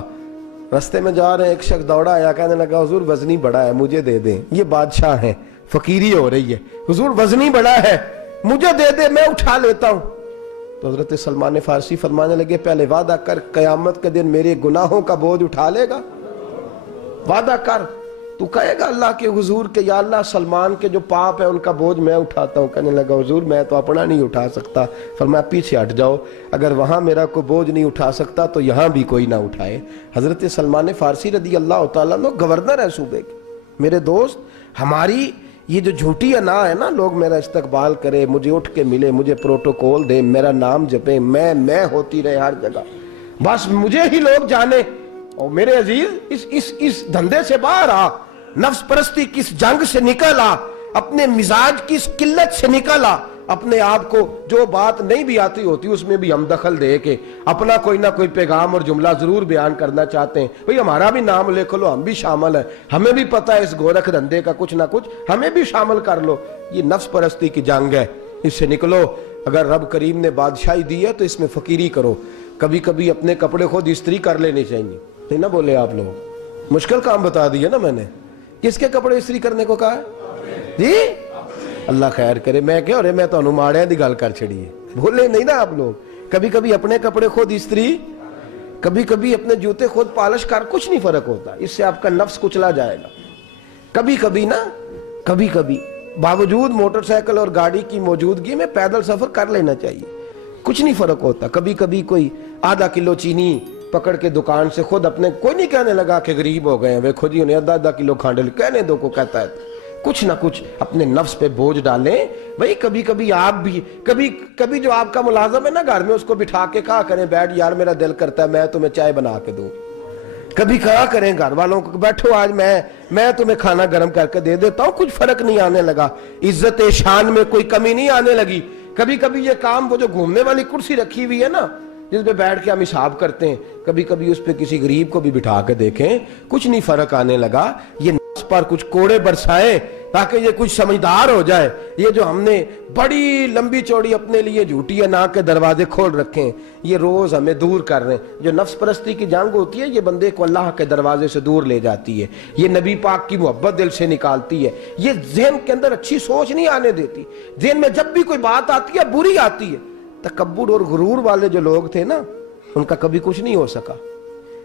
رستے میں جا رہے ہیں, ایک شخص دوڑا آیا, کہنے لگا حضور وزنی بڑا ہے, مجھے دے دیں. یہ بادشاہ ہیں, فقیری ہو رہی ہے, حضور وزنی بڑا ہے, مجھے دے دے, میں اٹھا لیتا ہوں. تو حضرت سلمان فارسی فرمانے لگے پہلے وعدہ کر قیامت کے دن میرے گناہوں کا بوجھ اٹھا لے گا, وعدہ کر. تو کہے گا اللہ کے حضور کہ یا اللہ سلمان کے جو پاپ ہے ان کا بوجھ میں اٹھاتا ہوں. کہنے لگا حضور میں تو اپنا نہیں اٹھا سکتا. فرمایا پیچھے ہٹ جاؤ, اگر وہاں میرا کوئی بوجھ نہیں اٹھا سکتا تو یہاں بھی کوئی نہ اٹھائے. حضرت سلمان فارسی رضی اللہ تعالیٰ عنہ گورنر ہے صوبے کے. میرے دوست, ہماری یہ جو جھوٹی انا ہے نا, لوگ میرا استقبال کرے, مجھے اٹھ کے ملے, مجھے پروٹوکول دے, میرا نام جپے, میں ہوتی رہے ہر جگہ, بس مجھے ہی لوگ جانے. اور میرے عزیز اس دھندے سے باہر آ, نفس پرستی کی اس جنگ سے نکل آ, اپنے مزاج کی اس قلت سے نکل آ, اپنے آپ کو جو بات نہیں بھی آتی ہوتی اس میں بھی ہم دخل دے کے اپنا کوئی نہ کوئی پیغام اور جملہ ضرور بیان کرنا چاہتے ہیں. بھئی ہمارا بھی نام لکھ لو, ہم بھی شامل ہیں, ہمیں بھی پتہ ہے اس گورکھ دھندے کا کچھ نہ کچھ, ہمیں بھی شامل کر لو. یہ نفس پرستی کی جنگ ہے, اس سے نکلو. اگر رب کریم نے بادشاہی دی ہے تو اس میں فقیری کرو. کبھی کبھی اپنے کپڑے خود استری کر لینے چاہیے. نہیں نہ بولے آپ لوگ, مشکل کام بتا دیا نا میں نے. کس کے کپڑے استری کرنے کو کہا ہے جی؟ اللہ خیر کرے. میں کیا ہو رہے, میں تو انماڑیاں دی گل کر چھڑی ہے, بھولے نہیں نا آپ لوگ. کبھی کبھی اپنے کپڑے خود استری, کبھی کبھی اپنے جوتے خود پالش کر, کچھ نہیں فرق ہوتا, اس سے آپ کا نفس کچلا جائے گا. کبھی کبھی نا, کبھی کبھی باوجود موٹر سائیکل اور گاڑی کی موجودگی میں پیدل سفر کر لینا چاہیے, کچھ نہیں فرق ہوتا. کبھی کبھی کوئی آدھا کلو چینی پکڑ کے دکان سے خود اپنے, کوئی نہیں کہنے لگا کہ غریب ہو گئے ہیں, وہ خود ہی انہیں آدھا کلو کھانڈل کہنے دو کو کہتا ہے. کچھ نہ کچھ اپنے نفس پہ بوجھ ڈالیں. بھئی کبھی کبھی آپ بھی, کبھی جو آپ کا ملازم ہے نا گھر میں, اس کو بٹھا کے کہا کریں بیٹھ یار میرا دل کرتا ہے میں تمہیں چائے بنا کے دوں. کبھی کہا کریں گھر والوں کو بیٹھو آج میں تمہیں کھانا گرم کر کے دے دیتا ہوں, کچھ فرق نہیں آنے لگا, عزت شان میں کوئی کمی نہیں آنے لگی. کبھی کبھی یہ کام, وہ جو گھومنے والی کرسی رکھی ہوئی ہے نا جس پہ بیٹھ کے ہم حساب کرتے ہیں, کبھی کبھی اس پہ کسی غریب کو بھی بٹھا کے دیکھیں, کچھ نہیں فرق آنے لگا. یہ نفس پر کچھ کوڑے برسائیں تاکہ یہ کچھ سمجھدار ہو جائے. یہ جو ہم نے بڑی لمبی چوڑی اپنے لیے جھوٹی انا کے دروازے کھول رکھے ہیں, یہ روز ہمیں دور کر رہے ہیں. جو نفس پرستی کی جنگ ہوتی ہے یہ بندے کو اللہ کے دروازے سے دور لے جاتی ہے, یہ نبی پاک کی محبت دل سے نکالتی ہے, یہ ذہن کے اندر اچھی سوچ نہیں آنے دیتی. ذہن میں جب بھی کوئی بات آتی ہے بری آتی ہے. تکبر اور غرور والے جو لوگ تھے نا ان کا کبھی کچھ نہیں ہو سکا.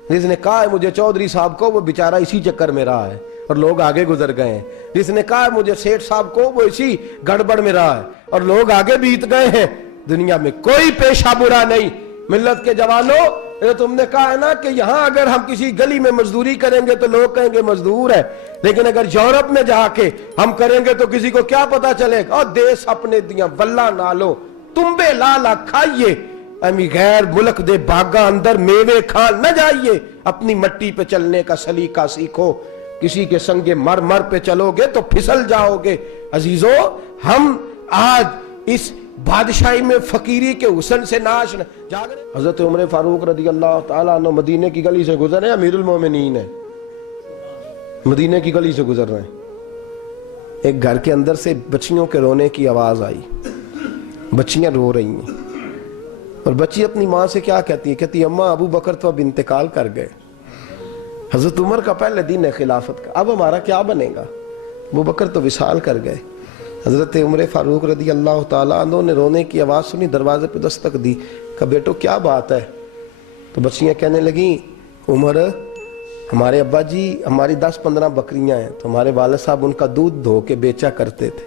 جس نے کہا ہے مجھے چودھری صاحب کو, وہ بیچارہ اسی چکر میں رہا ہے اور لوگ آگے گزر گئے ہیں. جس نے کہا ہے مجھے سیٹھ صاحب کو, وہ اسی گڑبڑ میں رہا ہے اور لوگ آگے بیت گئے ہیں. دنیا میں کوئی پیشہ برا نہیں. ملت کے جوانوں, تم نے کہا ہے نا کہ یہاں اگر ہم کسی گلی میں مزدوری کریں گے تو لوگ کہیں گے مزدور ہے, لیکن اگر یورپ میں جا کے ہم کریں گے تو کسی کو کیا پتا چلے گا, اور دیس اپنے دیاں واللہ نالو تمبے لالا کھائیے, امی غیر ملک دے باغاں اندر میوے کھان نہ جائیے. اپنی مٹی پہ چلنے کا سلیقہ سیکھو, کسی کے سنگ مر پہ چلو گے تو پھسل جاؤ گے. عزیزو, ہم آج اس بادشاہی میں فقیری کے حسن سے ناش جاگ رہے. حضرت عمر فاروق رضی اللہ تعالیٰ عنہ مدینے کی گلی سے گزر رہے ہیں, امیر المومنین ہے, مدینے کی گلی سے گزر رہے ہیں. ایک گھر کے اندر سے بچیوں کے رونے کی آواز آئی, بچیاں رو رہی ہیں, اور بچی اپنی ماں سے کیا کہتی ہے, کہتی اماں ابو بکر تو اب انتقال کر گئے. حضرت عمر کا پہلے دن ہے خلافت کا, اب ہمارا کیا بنے گا, ابو بکر تو وصال کر گئے. حضرت عمر فاروق رضی اللہ تعالیٰ عنہ نے رونے کی آواز سنی, دروازے پہ دستک دی, کہا بیٹو کیا بات ہے. تو بچیاں کہنے لگیں عمر ہمارے ابا جی ہماری 10-15 بکریاں ہیں, تو ہمارے والد صاحب ان کا دودھ دھو کے بیچا کرتے تھے,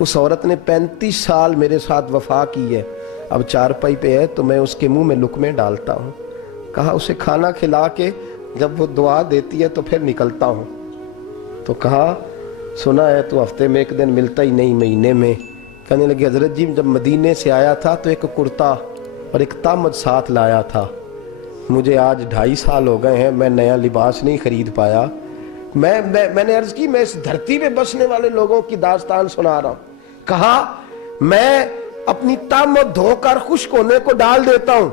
اس عورت نے 35 سال میرے ساتھ وفا کی ہے، اب چارپائی پہ ہے تو میں اس کے منہ میں لقمے ڈالتا ہوں۔ کہا اسے کھانا کھلا کے جب وہ دعا دیتی ہے تو پھر نکلتا ہوں۔ تو کہا سنا ہے تو ہفتے میں ایک دن ملتا ہی نہیں، مہینے میں۔ کہنے لگے حضرت جی جب مدینے سے آیا تھا تو ایک کرتا اور ایک تامت ساتھ لایا تھا، مجھے آج 2.5 سال ہو گئے ہیں، میں نیا لباس نہیں خرید پایا۔ میں نے عرض کی میں اس دھرتی پہ بسنے والے لوگوں کی داستان سنا رہا ہوں۔ کہا میں اپنی تامت دھو کر خشک ہونے کو ڈال دیتا ہوں،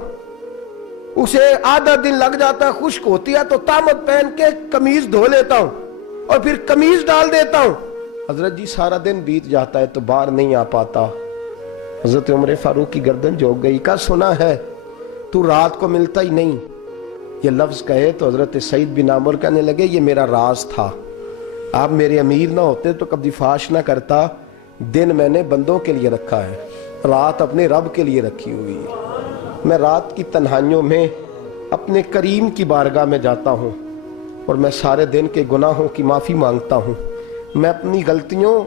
اسے آدھا دن لگ جاتا ہے، خشک ہوتی ہے تو تامت پہن کے قمیض دھو لیتا ہوں اور پھر قمیض ڈال دیتا ہوں۔ حضرت جی سارا دن بیت جاتا ہے تو باہر نہیں آ پاتا۔ حضرت عمر فاروق کی گردن جھک گئی، کہا سنا ہے تو رات کو ملتا ہی نہیں۔ یہ لفظ کہے تو حضرت سعید بن عامر کہنے لگے یہ میرا راز تھا، آپ میرے امیر نہ ہوتے تو کبھی فاش نہ کرتا، دن میں نے بندوں کے لیے رکھا ہے، رات اپنے رب کے لیے رکھی ہوئی ہے۔ میں رات کی تنہائیوں میں اپنے کریم کی بارگاہ میں جاتا ہوں اور میں سارے دن کے گناہوں کی معافی مانگتا ہوں، میں اپنی غلطیوں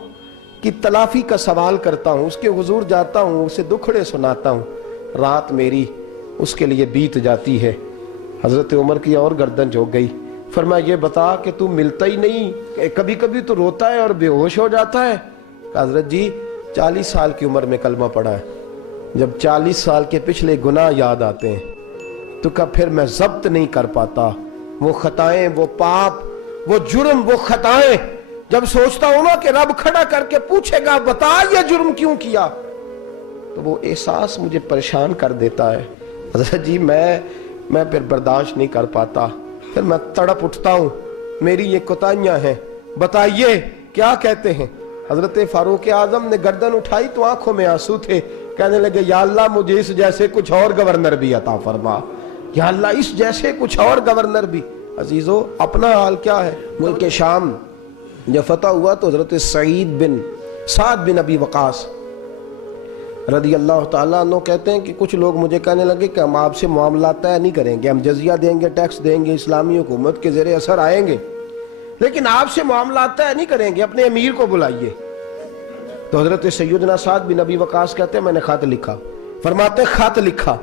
کی تلافی کا سوال کرتا ہوں، اس کے حضور جاتا ہوں، اسے دکھڑے سناتا ہوں، رات میری اس کے لیے بیت جاتی ہے۔ حضرت عمر کی اور گردن جھک گئی، فرمایا یہ بتا کہ تو ملتا ہی نہیں، کبھی کبھی تو روتا ہے اور بے ہوش ہو جاتا ہے۔ حضرت جی 40 سال کی عمر میں کلمہ پڑھا ہے، جب 40 سال کے پچھلے گناہ یاد آتے ہیں تو کب پھر میں ضبط نہیں کر پاتا، وہ خطائیں، وہ پاپ، وہ جرم، وہ خطائیں جب سوچتا ہوں نا کہ رب کھڑا کر کے پوچھے گا بتا یہ جرم کیوں کیا، تو وہ احساس مجھے پریشان کر دیتا ہے۔ حضرت جی میں پھر برداشت نہیں کر پاتا، پھر میں تڑپ اٹھتا ہوں، میری یہ کوتاہیاں ہیں، بتائیے کیا کہتے ہیں۔ حضرت فاروق اعظم نے گردن اٹھائی تو آنکھوں میں آنسو تھے، کہنے لگے یا اللہ مجھے اس جیسے کچھ اور گورنر بھی عطا فرما، یا اللہ اس جیسے کچھ اور گورنر بھی۔ عزیزو اپنا حال کیا ہے؟ ملک شام جب فتح ہوا تو حضرت سعد بن ابی وقاص رضی اللہ تعالیٰ عنہ کہتے ہیں کہ کچھ لوگ مجھے کہنے لگے کہ ہم آپ سے معاملات طے نہیں کریں گے، ہم جزیہ دیں گے، ٹیکس دیں گے، اسلامی حکومت کے زیر اثر آئیں گے، لیکن آپ سے معاملات طے نہیں کریں گے، اپنے امیر کو بلائیے۔ تو حضرت سیدنا سعد بن ابی وقاص کہتے ہیں میں نے خط لکھا، فرماتے خط لکھا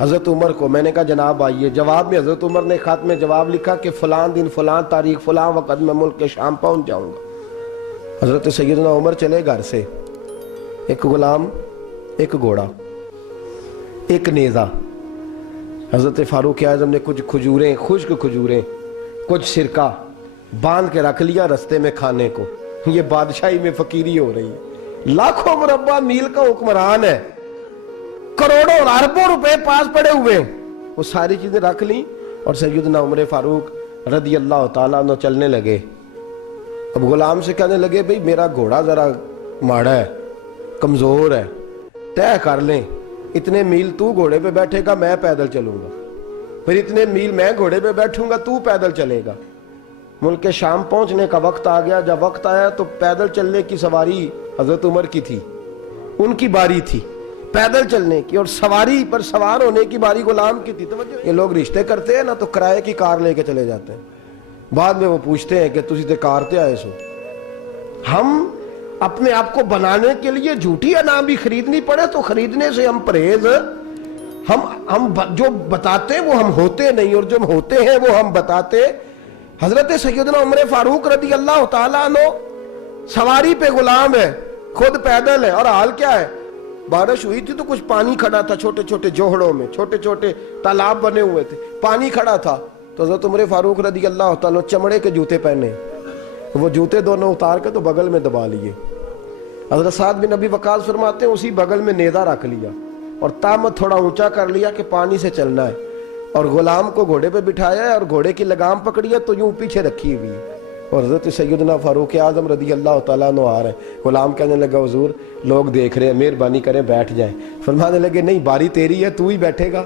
حضرت عمر کو، میں نے کہا جناب آئیے، جواب میں حضرت عمر نے خط میں جواب لکھا کہ فلاں دن فلاں تاریخ فلاں وقت میں ملک کے شام پہنچ جاؤں گا۔ حضرت سیدنا عمر چلے گھر سے، ایک غلام، ایک گھوڑا، ایک نیزہ۔ حضرت فاروق اعظم نے کچھ کھجوریں، خشک کھجوریں، کچھ سرکہ باندھ کے رکھ لیا رستے میں کھانے کو۔ یہ بادشاہی میں فقیری ہو رہی ہے، لاکھوں مربع میل کا حکمران ہے، کروڑوں اربوں روپے پاس پڑے ہوئے، وہ ساری چیزیں رکھ لیں اور سیدنا عمر فاروق رضی اللہ تعالیٰ عنہ چلنے لگے۔ اب غلام سے کہنے لگے بھئی میرا گھوڑا ذرا ماڑا ہے، کمزور ہے، طے کر لیں، اتنے میل تو گھوڑے پہ بیٹھے گا میں پیدل چلوں گا، پھر اتنے میل میں گھوڑے پہ بیٹھوں گا تو پیدل چلے گا۔ ملک شام پہنچنے کا وقت آ گیا، جب وقت آیا تو پیدل چلنے کی سواری حضرت عمر کی تھی، ان کی باری تھی پیدل چلنے کی، اور سواری پر سوار ہونے کی باری غلام کی تھی۔ یہ لوگ رشتے کرتے ہیں نا تو کرائے کی کار لے کے چلے جاتے ہیں، بعد میں وہ پوچھتے ہیں کہ تسی تے کار تے آئے سو۔ ہم اپنے آپ کو بنانے کے لیے جھوٹی انعام بھی خریدنی پڑے تو خریدنے سے ہم پرہیز، ہم جو بتاتے وہ ہم ہوتے نہیں، اور جو ہم ہوتے ہیں وہ ہم بتاتے۔ حضرت سیدنا عمر فاروق رضی اللہ تعالیٰ عنہ سواری پہ غلام ہے، خود پیدل ہے، اور حال کیا ہے؟ بارش ہوئی تھی تو کچھ پانی کھڑا تھا، چھوٹے چھوٹے جوہڑوں میں چھوٹے چھوٹے تالاب بنے ہوئے تھے، پانی کھڑا تھا۔ تو حضرت عمر فاروق رضی اللہ تعالیٰ چمڑے کے جوتے پہنے، وہ جوتے دونوں اتار کے تو بغل میں دبا لیے۔ حضرت سعد بن ابی وقاص فرماتے ہیں اسی بغل میں نیزہ رکھ لیا اور تامت تھوڑا اونچا کر لیا کہ پانی سے چلنا ہے، اور غلام کو گھوڑے پہ بٹھایا ہے اور گھوڑے کی لگام پکڑی ہے تو یوں پیچھے رکھی ہوئی ہے، اور حضرت سیدنا فاروق اعظم رضی اللہ تعالیٰ عنہ آ رہے ہیں۔ غلام کہنے لگا حضور لوگ دیکھ رہے ہیں، مہربانی کریں بیٹھ جائیں۔ فرمانے لگے نہیں باری تیری ہے، تو ہی بیٹھے گا۔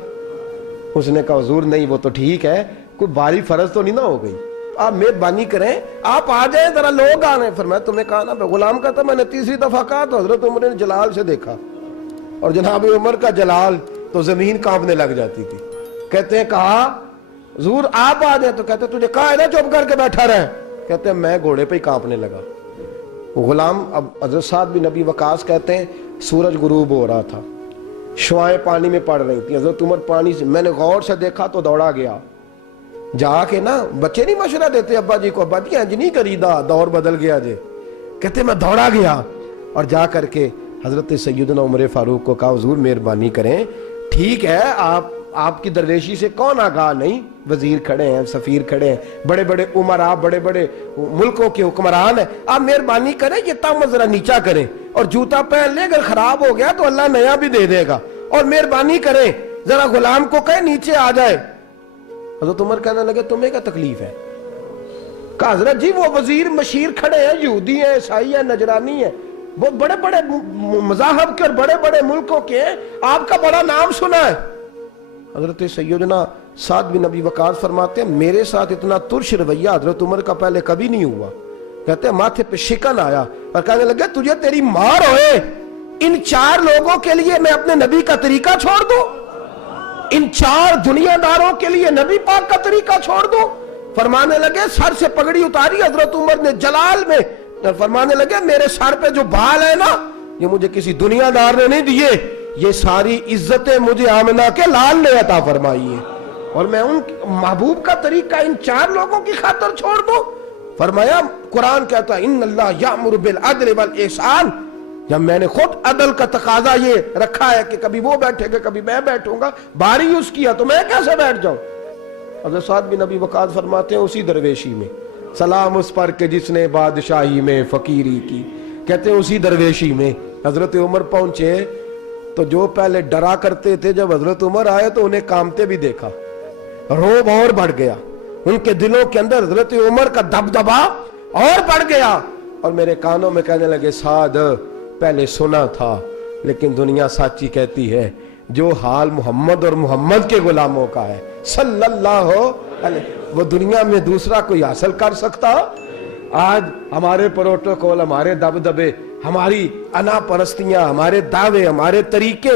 اس نے کہا حضور نہیں وہ تو ٹھیک ہے، کوئی باری فرض تو نہیں نہ ہو گئی، آپ مہربانی کریں آپ آ جائیں، ذرا لوگ آ رہے ہیں۔ فرمایا تمہیں کہا نا، غلام کہتا میں نے تیسری دفعہ کہا تو حضرت عمر نے جلال سے دیکھا، اور جناب عمر کا جلال تو زمین کانپنے لگ جاتی تھی۔ کہتے ہیں کہا حضور آپ آ جائیں، تو کہتے تجھے کہا ہے نا چپ کر کے بیٹھا رہے، کہتے ہیں میں گھوڑے پہ ہی کانپنے لگا۔ غلام اب حضرت سعد بن ابی وقاص کہتے ہیں سورج غروب ہو رہا تھا، شعائیں پانی میں پڑ رہی تھیں، حضرت عمر پانی سے، میں نے غور سے دیکھا تو دوڑا گیا جا کے نا، بچے نہیں مشورہ دیتے ابا جی کو، ابا جی انج نہیں کریدا، دور بدل گیا جے، کہتے میں دوڑا گیا اور جا کر کے حضرت سیدنا عمر فاروق کو کہا حضور مہربانی کریں، ٹھیک ہے آپ کی درویشی سے کون آگاہ نہیں، وزیر کھڑے ہیں، سفیر کھڑے ہیں، بڑے بڑے عمرا، بڑے بڑے ملکوں کے حکمران ہیں، آپ مہربانی کریں یہ تام ذرا نیچا کریں اور جوتا پہن لے، اگر خراب ہو گیا تو اللہ نیا بھی دے دے گا، اور مہربانی کریں ذرا غلام کو کہیں نیچے آ جائے۔ حضرت عمر کہنے لگے تمہیں کیا تکلیف ہے؟ کہا حضرت جی وہ وزیر مشیر کھڑے ہیں، یہودی ہیں، عیسائی ہیں، نجرانی ہیں، بہت بڑے بڑے مذاہب کے اور بڑے بڑے ملکوں کے ہیں، آپ کا بڑا نام سنا ہے۔ حضرت سیدنا سعد بن ابی وقاص فرماتے ہیں میرے ساتھ اتنا ترش رویہ حضرت عمر کا پہلے کبھی نہیں ہوا، کہتے ہیں ماتھے پہ شکن آیا اور کہنے لگے تجھے تیری مار ہوئے، ان 4 لوگوں کے لیے میں اپنے نبی کا طریقہ چھوڑ دوں، ان 4 دنیا داروں کے لیے نبی پاک کا طریقہ چھوڑ دوں؟ فرمانے لگے سر سے پگڑی اتاری حضرت عمر نے جلال میں، فرمانے لگے میرے سر پہ جو بال ہے نا یہ مجھے کسی دنیا دار نے نہیں دیے، یہ ساری عزتیں مجھے آمنہ کے لال نے عطا فرمائی ہیں، اور میں ان محبوب کا طریقہ ان 4 لوگوں کی خاطر چھوڑ دوں؟ فرمایا قرآن کہتا ہے ان اللہ یامر بالعدل والاحسان، جب میں نے خود عدل کا تقاضا یہ رکھا ہے کہ کبھی وہ بیٹھے گا کبھی میں بیٹھوں گا، باری یوز کیا تو میں کیسے بیٹھ جاؤں؟ حضرت سعد بن ابی وقاص فرماتے ہیں اسی درویشی میں سلام اس پر کہ جس نے بادشاہی میں فقیری کی، کہتے ہیں اسی درویشی میں حضرت عمر پہنچے تو جو پہلے ڈرا کرتے تھے جب حضرت عمر آئے تو انہیں کامتے بھی دیکھا، روب اور بڑھ گیا، ان کے دلوں کے اندر حضرت عمر کا دبدبا اور بڑھ گیا، اور میرے کانوں میں کہنے لگے سعد پہلے سنا تھا لیکن دنیا سچی کہتی ہے جو حال محمد اور محمد کے غلاموں کا ہے صلی اللہ علیہ، وہ دنیا میں دوسرا کوئی حاصل کر سکتا؟ آج ہمارے پروٹوکول، ہمارے دبدبے، ہماری انا پرستیاں، ہمارے دعوے، ہمارے طریقے،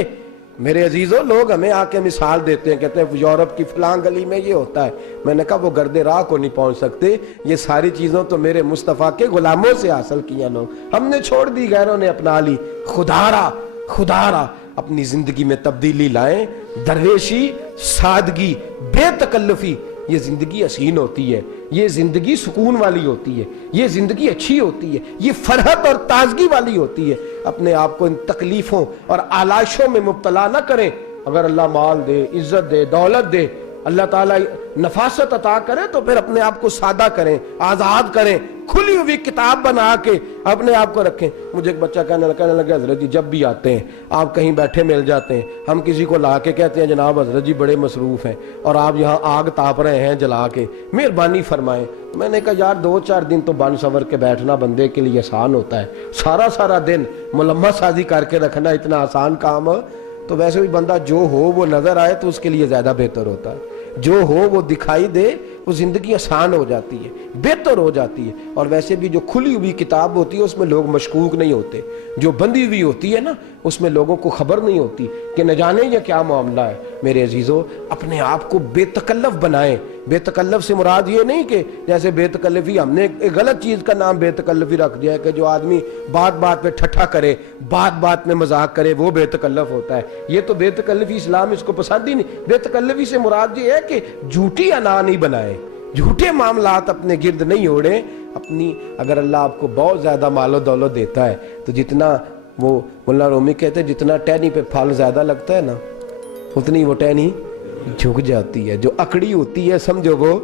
میرے عزیزوں لوگ ہمیں آ کے مثال دیتے ہیں، کہتے ہیں یورپ کی فلاں گلی میں یہ ہوتا ہے، میں نے کہا وہ گرد راہ کو نہیں پہنچ سکتے، یہ ساری چیزوں تو میرے مصطفیٰ کے غلاموں سے حاصل کیا لوگ، ہم نے چھوڑ دی، غیروں نے اپنا لی۔ خدا را اپنی زندگی میں تبدیلی لائیں، درویشی، سادگی، بے تکلفی، یہ زندگی حسین ہوتی ہے، یہ زندگی سکون والی ہوتی ہے، یہ زندگی اچھی ہوتی ہے، یہ فرحت اور تازگی والی ہوتی ہے۔ اپنے آپ کو ان تکلیفوں اور آلائشوں میں مبتلا نہ کریں، اگر اللہ مال دے، عزت دے، دولت دے، اللہ تعالیٰ نفاست عطا کرے تو پھر اپنے آپ کو سادہ کریں، آزاد کریں، کھلی ہوئی کتاب بنا کے اپنے آپ کو رکھیں۔ مجھے ایک بچہ کہنے لگا حضرت جی جب بھی آتے ہیں آپ کہیں بیٹھے مل جاتے ہیں، ہم کسی کو لا کے کہتے ہیں جناب حضرت جی بڑے مصروف ہیں اور آپ یہاں آگ تاپ رہے ہیں جلا کے، مہربانی فرمائیں۔ میں نے کہا یار 2-4 دن تو بن سور کے بیٹھنا بندے کے لیے آسان ہوتا ہے، سارا دن ملمہ سازی کر کے رکھنا اتنا آسان کام ہے؟ تو ویسے بھی بندہ جو ہو وہ نظر آئے تو اس کے لیے زیادہ بہتر ہوتا ہے، جو ہو وہ دکھائی دے، وہ زندگی آسان ہو جاتی ہے، بہتر ہو جاتی ہے۔ اور ویسے بھی جو کھلی ہوئی کتاب ہوتی ہے اس میں لوگ مشکوک نہیں ہوتے، جو بندی ہوئی ہوتی ہے نا اس میں لوگوں کو خبر نہیں ہوتی کہ نہ جانے یہ کیا معاملہ ہے۔ میرے عزیزو اپنے آپ کو بے تکلف بنائیں۔ بے تکلف سے مراد یہ نہیں کہ جیسے بے تکلفی ہم نے ایک غلط چیز کا نام بے تکلفی رکھ دیا ہے کہ جو آدمی بات پہ ٹھٹھا کرے، بات میں مذاق کرے، وہ بے تکلف ہوتا ہے۔ یہ تو بے تکلفی اسلام اس کو پسند ہی نہیں۔ بے تکلفی سے مراد یہ ہے کہ جھوٹی انا نہیں بنائے، جھوٹے معاملات اپنے گرد نہیں اوڑے۔ اپنی اگر اللہ آپ کو بہت زیادہ مال و دولت دیتا ہے تو جتنا وہ مولانا رومی کہتے ہیں جتنا ٹہنی پہ پھل زیادہ لگتا ہے نا اتنی وہ ٹہنی جھک جاتی ہے، جو اکڑی ہوتی ہے سمجھو وہ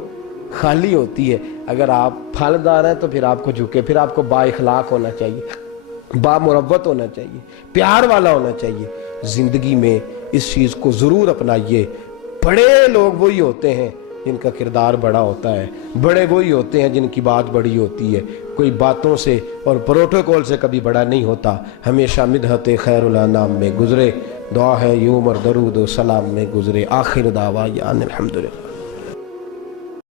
خالی ہوتی ہے۔ اگر آپ پھلدار ہیں تو پھر آپ کو جھکے، پھر آپ کو با اخلاق ہونا چاہیے، با مروت ہونا چاہیے، پیار والا ہونا چاہیے۔ زندگی میں اس چیز کو ضرور اپنائیے۔ بڑے لوگ وہی ہوتے ہیں جن کا کردار بڑا ہوتا ہے، بڑے وہی ہوتے ہیں جن کی بات بڑی ہوتی ہے۔ کوئی باتوں سے اور پروٹوکول سے کبھی بڑا نہیں ہوتا، ہمیشہ مدحت خیر الانام میں گزرے، دعا ہے یوم اور درود و سلام میں گزرے۔ آخر دعویٰ الحمدللہ۔